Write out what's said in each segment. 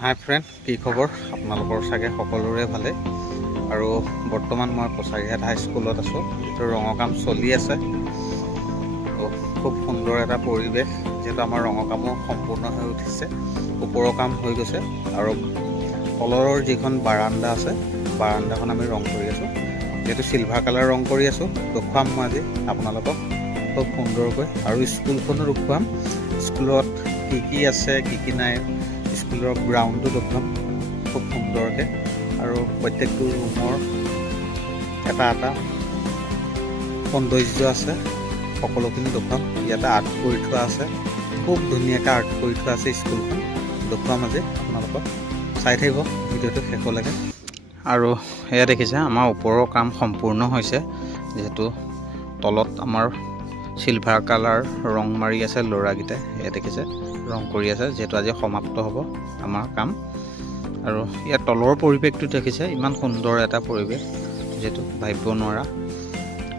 হাই friend, কি খবৰ? আপোনালোকৰ চাগে সকলোৰে ভালে। আৰু বৰ্তমান মই কছাৰীহাট হাইস্কুলত আছোঁ, যিটো ৰঙৰ কাম চলি আছে। খুব সুন্দৰ এটা পৰিৱেশ, যিহেতু আমাৰ ৰঙৰ কামো সম্পূৰ্ণ হৈ উঠিছে, ওপৰৰ কাম হৈ গৈছে আৰু তলৰ যিখন বাৰাণ্ডা আছে, বাৰাণ্ডাখন আমি ৰং কৰি আছোঁ। যিহেতু চিলভাৰ কালাৰ ৰং কৰি আছোঁ, দেখুৱাম মই আজি আপোনালোকক খুব সুন্দৰকৈ। আৰু স্কুলখনো দেখুৱাম, স্কুলত কি কি আছে কি কি নাই, স্কুলৰ গ্ৰাউণ্ডটো দেখুৱাম খুব সুন্দৰকৈ। আৰু প্ৰত্যেকটো ৰুমৰ এটা এটা সৌন্দৰ্য আছে, সকলোখিনি দেখুৱাম। ইয়াতে আৰ্ট কৰি থোৱা আছে, খুব ধুনীয়াকৈ আৰ্ট কৰি থোৱা আছে স্কুলখন। দেখুৱাম আজি আপোনালোকক, চাই থাকিব ভিডিঅ'টো শেষলৈকে। আৰু এয়া দেখিছে, আমাৰ ওপৰৰ কাম সম্পূৰ্ণ হৈছে, যিহেতু তলত আমাৰ চিলভাৰ কালাৰ ৰং মাৰি আছে ল'ৰাকেইটাই। এয়া দেখিছে ৰং কৰি আছে, যিহেতু আজি সমাপ্ত হ'ব আমাৰ কাম। আৰু ইয়াৰ তলৰ পৰিৱেশটো দেখিছে, ইমান সুন্দৰ এটা পৰিৱেশ, যিহেতু ভাবিব নোৱাৰা।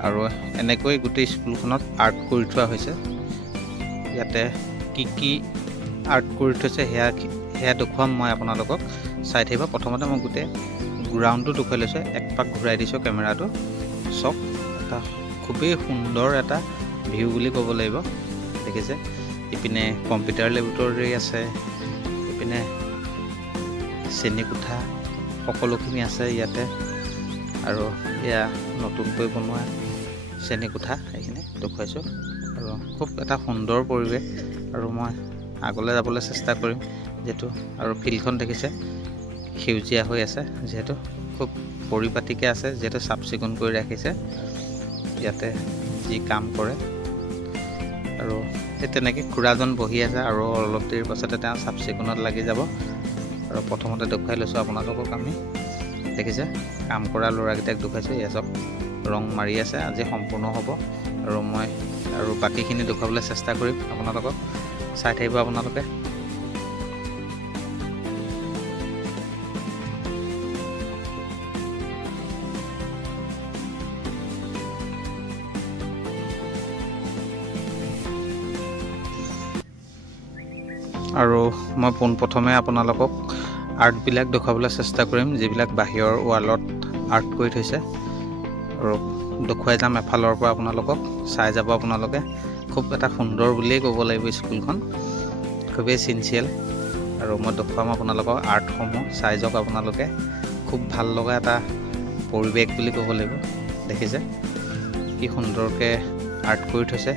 আৰু এনেকৈ গোটেই স্কুলখনত আৰ্ট কৰি থোৱা হৈছে। ইয়াতে কি কি আৰ্ট কৰি থৈছে সেয়া দেখুৱাম মই আপোনালোকক, চাই থাকিব। প্ৰথমতে মই গোটেই গ্ৰাউণ্ডটো দেখুৱাই লৈছোঁ, এক পাক ঘূৰাই দিছোঁ কেমেৰাটো। চাওক, এটা খুবেই সুন্দৰ এটা ভিউ বুলি ক'ব লাগিব। দেখিছে, ইপিনে কম্পিউটাৰ লেবৰেটৰী আছে, ইপিনে শ্ৰেণীকোঠা সকলোখিনি আছে ইয়াতে। আৰু এয়া নতুনকৈ বনোৱা শ্ৰেণীকোঠা, এইখিনি দেখুৱাইছোঁ। আৰু খুব এটা সুন্দৰ পৰিৱেশ, আৰু মই আগলৈ যাবলৈ চেষ্টা কৰিম, যিহেতু। আৰু ফিল্ডখন দেখিছে সেউজীয়া হৈ আছে, যিহেতু খুব পৰিপাটিকৈ আছে, যিহেতু চাফ চিকুণ কৰি ৰাখিছে ইয়াতে যি কাম কৰে। আৰু সেই তেনেকৈ খুৰাজন বহি আছে, আৰু অলপ দেৰিৰ পাছতে তেওঁ চাফ চিকুণত লাগি যাব। আৰু প্ৰথমতে দেখুৱাই লৈছোঁ আপোনালোকক আমি। দেখিছে, কাম কৰা ল'ৰাকেইটাক দেখুৱাইছোঁ। এয়া চব ৰং মাৰি আছে, আজি সম্পূৰ্ণ হ'ব। আৰু মই আৰু বাকীখিনি দেখুৱাবলৈ চেষ্টা কৰিম আপোনালোকক, চাই থাকিব আপোনালোকে। আৰু মই পোনপ্ৰথমে আপোনালোকক আৰ্টবিলাক দেখুৱাবলৈ চেষ্টা কৰিম, যিবিলাক বাহিৰৰ ৱালত আৰ্ট কৰি থৈছে। আৰু দেখুৱাই যাম এফালৰ পৰা আপোনালোকক, চাই যাব আপোনালোকে। খুব এটা সুন্দৰ বুলিয়েই ক'ব লাগিব স্কুলখন, খুবেই চিনচিয়েল। আৰু মই দেখুৱাম আপোনালোকক আৰ্টসমূহ, চাই যাওক আপোনালোকে। খুব ভাল লগা এটা পৰিৱেশ বুলি ক'ব লাগিব। দেখিছে কি সুন্দৰকৈ আৰ্ট কৰি থৈছে।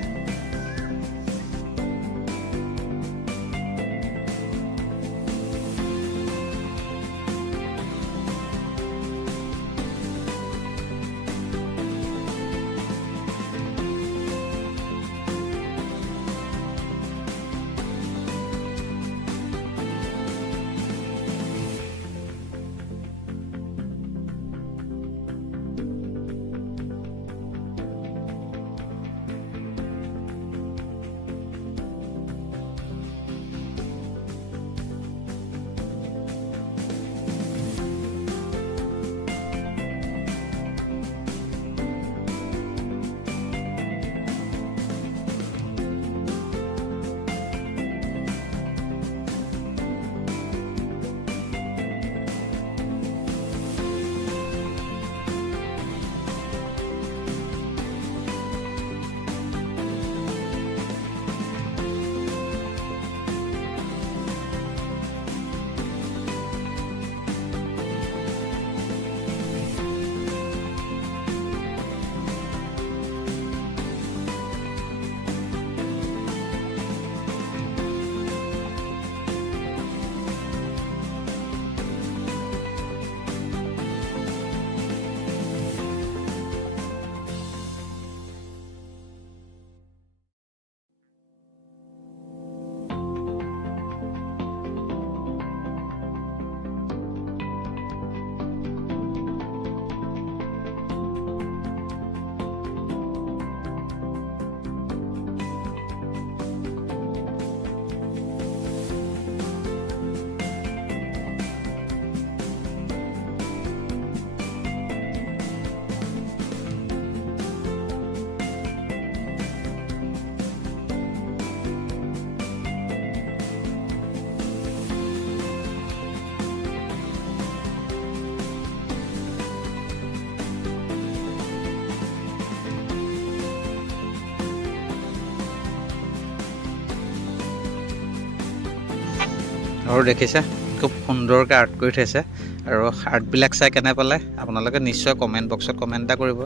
আৰু দেখিছে খুব সুন্দৰকৈ আৰ্ট কৰি থৈছে আৰু আৰ্টবিলাক চাই কেনে পালে আপোনালোকে নিশ্চয় কমেণ্ট বক্সত কমেণ্ট এটা কৰিব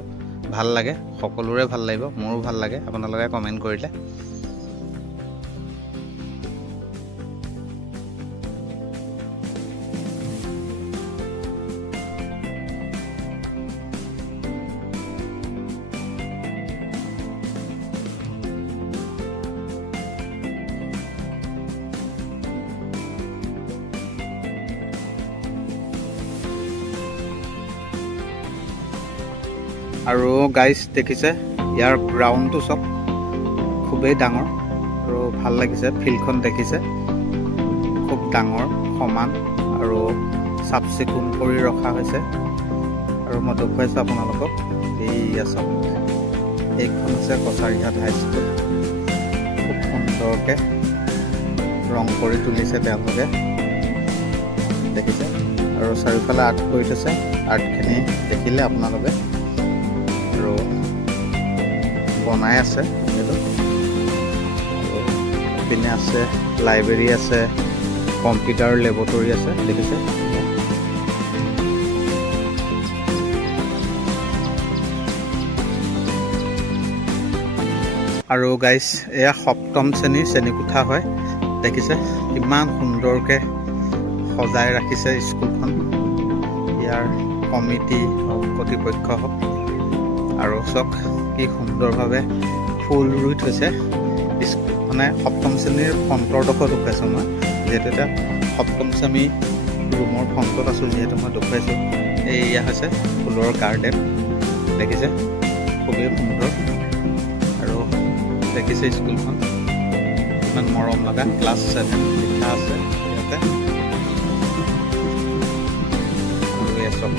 ভাল লাগে সকলোৰে ভাল লাগিব মোৰো ভাল লাগে আপোনালোকে কমেণ্ট কৰিলে আৰু গাইজ দেখিছে ইয়াৰ গ্ৰাউণ্ডটো চব খুবেই ডাঙৰ আৰু ভাল লাগিছে ফিল্ডখন দেখিছে খুব ডাঙৰ সমান আৰু চাফ চিকুণ কৰি ৰখা হৈছে আৰু মই দেখুৱাইছোঁ আপোনালোকক এইয়া চাওক এইখন হৈছে কছাৰীহাট হাইস্কুল খুব সুন্দৰকৈ ৰং কৰি তুলিছে তেওঁলোকে দেখিছে আৰু চাৰিওফালে আৰ্ট কৰি থৈছে আৰ্টখিনি দেখিলে আপোনালোকে আৰু বনাই আছে এইটো আৰু পিনে আছে লাইব্ৰেৰী আছে কম্পিউটাৰ লেবৰেটৰী আছে দেখিছে আৰু গাইজ এয়া সপ্তম শ্ৰেণীৰ শ্ৰেণীকোঠা হয় দেখিছে ইমান সুন্দৰকৈ সজাই ৰাখিছে স্কুলখন ইয়াৰ কমিটি হওক কৰ্তৃপক্ষ হওক আৰু চাওক কি সুন্দৰভাৱে ফুল ৰুই থৈছে মানে সপ্তম শ্ৰেণীৰ ফ্ৰণ্টৰ ডোখৰ দেখুৱাইছোঁ মই যিহেতু এতিয়া সপ্তম শ্ৰেণী ৰুমৰ ফ্ৰণ্টত আছোঁ যিহেতু মই দেখুৱাইছোঁ এয়া হৈছে ফুলৰ গাৰ্ডেন দেখিছে খুবেই সুন্দৰ আৰু দেখিছে স্কুলখন ইমান মৰম লগা ক্লাছ 7 লিখা আছে ইয়াতে আৰু এয়া চব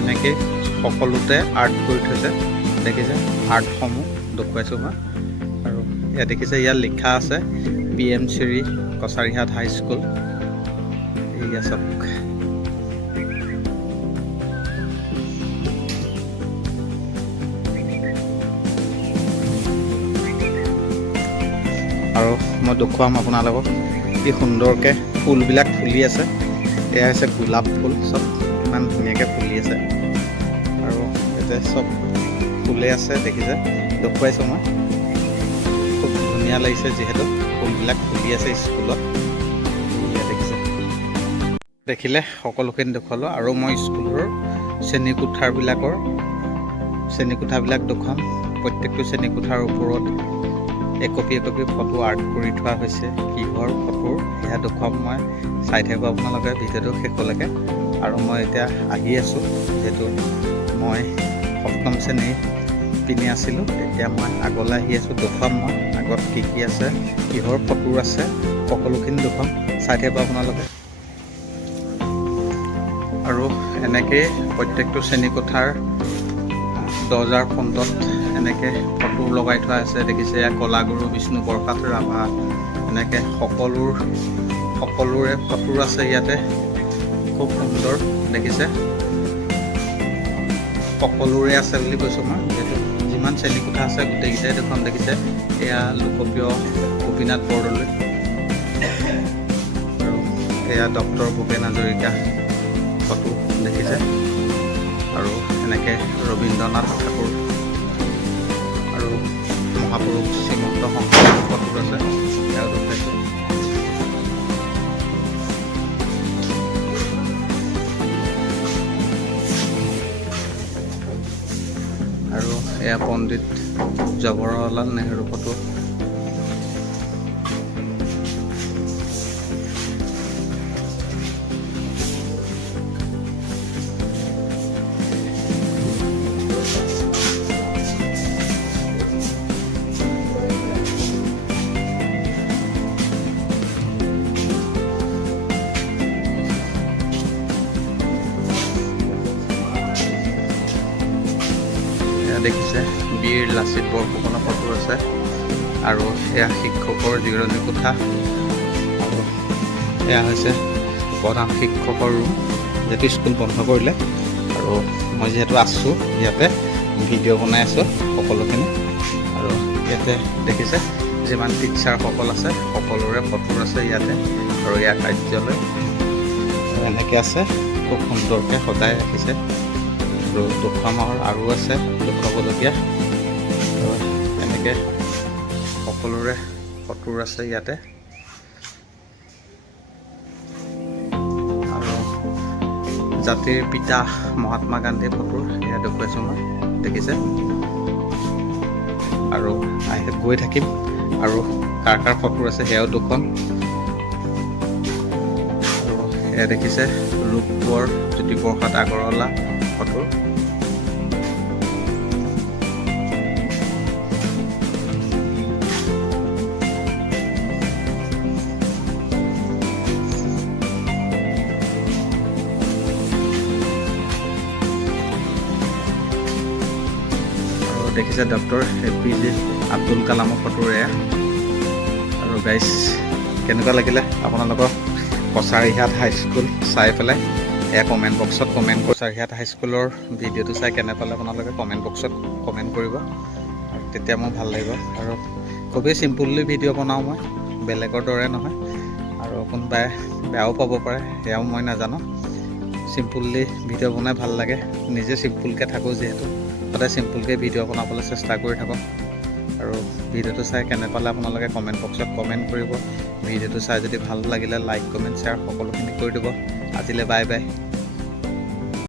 এনেকৈ সকলোতে আৰ্ট কৰি থৈছে দেখিছে আৰ্টসমূহ দেখুৱাইছোঁ মই আৰু ইয়াত দেখিছে ইয়াত লিখা আছে PMC কছাৰীহাট হাইস্কুল এয়া চাওক আৰু মই দেখুৱাম আপোনালোকক কি সুন্দৰকৈ ফুলবিলাক ফুলি আছে এয়া হৈছে গোলাপ ফুল চব ইমান ধুনীয়াকৈ ফুলি আছে আৰু ইয়াতে চব ফুলে আছে দেখিছে দেখুৱাইছোঁ মই খুব ধুনীয়া লাগিছে যিহেতু ফুলবিলাক ফুলি আছে স্কুলত দেখিছে দেখিলে সকলোখিনি দেখুৱালোঁ আৰু মই স্কুলৰ শ্ৰেণীকোঠাবিলাক দেখুৱাম প্ৰত্যেকটো শ্ৰেণীকোঠাৰ ওপৰত একপি ফটো আৰ্ট কৰি থোৱা হৈছে কিহৰ ফটো সেয়া দেখুৱাম মই চাই থাকিব আপোনালোকে ভিডিঅ'টো শেষলৈকে আৰু মই এতিয়া আহি আছোঁ যিহেতু মই সপ্তম শ্ৰেণী পিনে আছিলোঁ এতিয়া মই আগলৈ আহি আছোঁ দেখুৱাম মই আগত কি কি আছে কিহৰ ফটো আছে সকলোখিনি দেখুৱাম চাই থাকিব আপোনালোকে আৰু এনেকৈ প্ৰত্যেকটো শ্ৰেণীকোঠাৰ দৰ্জাৰ ফ্ৰণ্টত এনেকৈ ফটো লগাই থোৱা আছে দেখিছে এয়া কলাগুৰু বিষ্ণু প্ৰসাদ ৰাভা এনেকৈ সকলোৰে ফটো আছে ইয়াতে খুব সুন্দৰ দেখিছে সকলোৰে আছে বুলি কৈছোঁ মই যিহেতু যিমান শ্ৰেণীকোঠা আছে গোটেইকেইটাই দেখোন দেখিছে এয়া লোকপ্ৰিয় গোপীনাথ বৰদলৈ আৰু এয়া ডক্টৰ ভূপেন হাজৰিকা ফটো দেখিছে আৰু এনেকৈ ৰবীন্দ্ৰনাথ ঠাকুৰ আৰু মহাপুৰুষ শ্ৰীমন্ত শংকৰদেৱৰ ফটো আছে এয়াও দেখুৱাইছোঁ আৰু এয়া পণ্ডিত জৱাহৰলাল নেহৰু ফটো দেখিছে বীৰ লাচিত বৰফুকনৰ ফটো আছে আৰু এয়া শিক্ষকৰ জিৰণি কোঠা আৰু এয়া হৈছে প্ৰধান শিক্ষকৰ ৰুম যিহেতু স্কুল বন্ধ কৰিলে আৰু মই যিহেতু আছোঁ ইয়াতে ভিডিঅ' বনাই আছোঁ সকলোখিনি ইয়াতে দেখিছে যিমান টিচাৰসকল আছে সকলোৰে ফটো আছে ইয়াতে আৰু ইয়াৰ কাৰ্যালয় এনেকৈ আছে খুব সুন্দৰকৈ সজাই ৰাখিছে আৰু দেখুৱাম আৰু আছে দেখুৱাবলগীয়া এনেকৈ সকলোৰে ফটো আছে ইয়াতে আৰু জাতিৰ পিতা মহাত্মা গান্ধীৰ ফটো এয়া দেখুৱাইছোঁ মই দেখিছে আৰু গৈ থাকিম আৰু কাৰ কাৰ ফটো আছে সেয়াও দেখুৱাম আৰু এয়া দেখিছে ৰূপ কোঁৱৰ জ্যোতিপ্ৰসাদ আগৰৱালা ফটো দেখিছে ডক্টৰ APJ আব্দুল কালামৰ ফটো এয়া আৰু গাইজ কেনেকুৱা লাগিলে আপোনালোকৰ কছাৰীহাট হাইস্কুল চাই পেলাই এয়া কমেণ্ট বক্সত কমেণ্ট কছাৰীহাট হাইস্কুলৰ ভিডিঅ'টো চাই কেনে পালে আপোনালোকে কমেণ্ট বক্সত কমেণ্ট কৰিব আৰু তেতিয়া মোৰ ভাল লাগিব আৰু খুবেই চিম্পুললি ভিডিঅ' বনাওঁ মই বেলেগৰ দৰে নহয় আৰু কোনোবাই বেয়াও পাব পাৰে সেয়াও মই নাজানো চিম্পুললি ভিডিঅ' বনাই ভাল লাগে নিজে চিম্পুলকৈ থাকোঁ যিহেতু সদায় চিম্পুলকৈ ভিডিঅ' বনাবলৈ চেষ্টা কৰি থাকোঁ আৰু ভিডিঅ'টো চাই কেনে পালে আপোনালোকে কমেণ্ট বক্সত কমেণ্ট কৰিব ভিডিঅ'টো চাই যদি ভাল লাগিলে লাইক কমেণ্ট শ্বেয়াৰ সকলোখিনি কৰি দিব আজিলৈ বাই বাই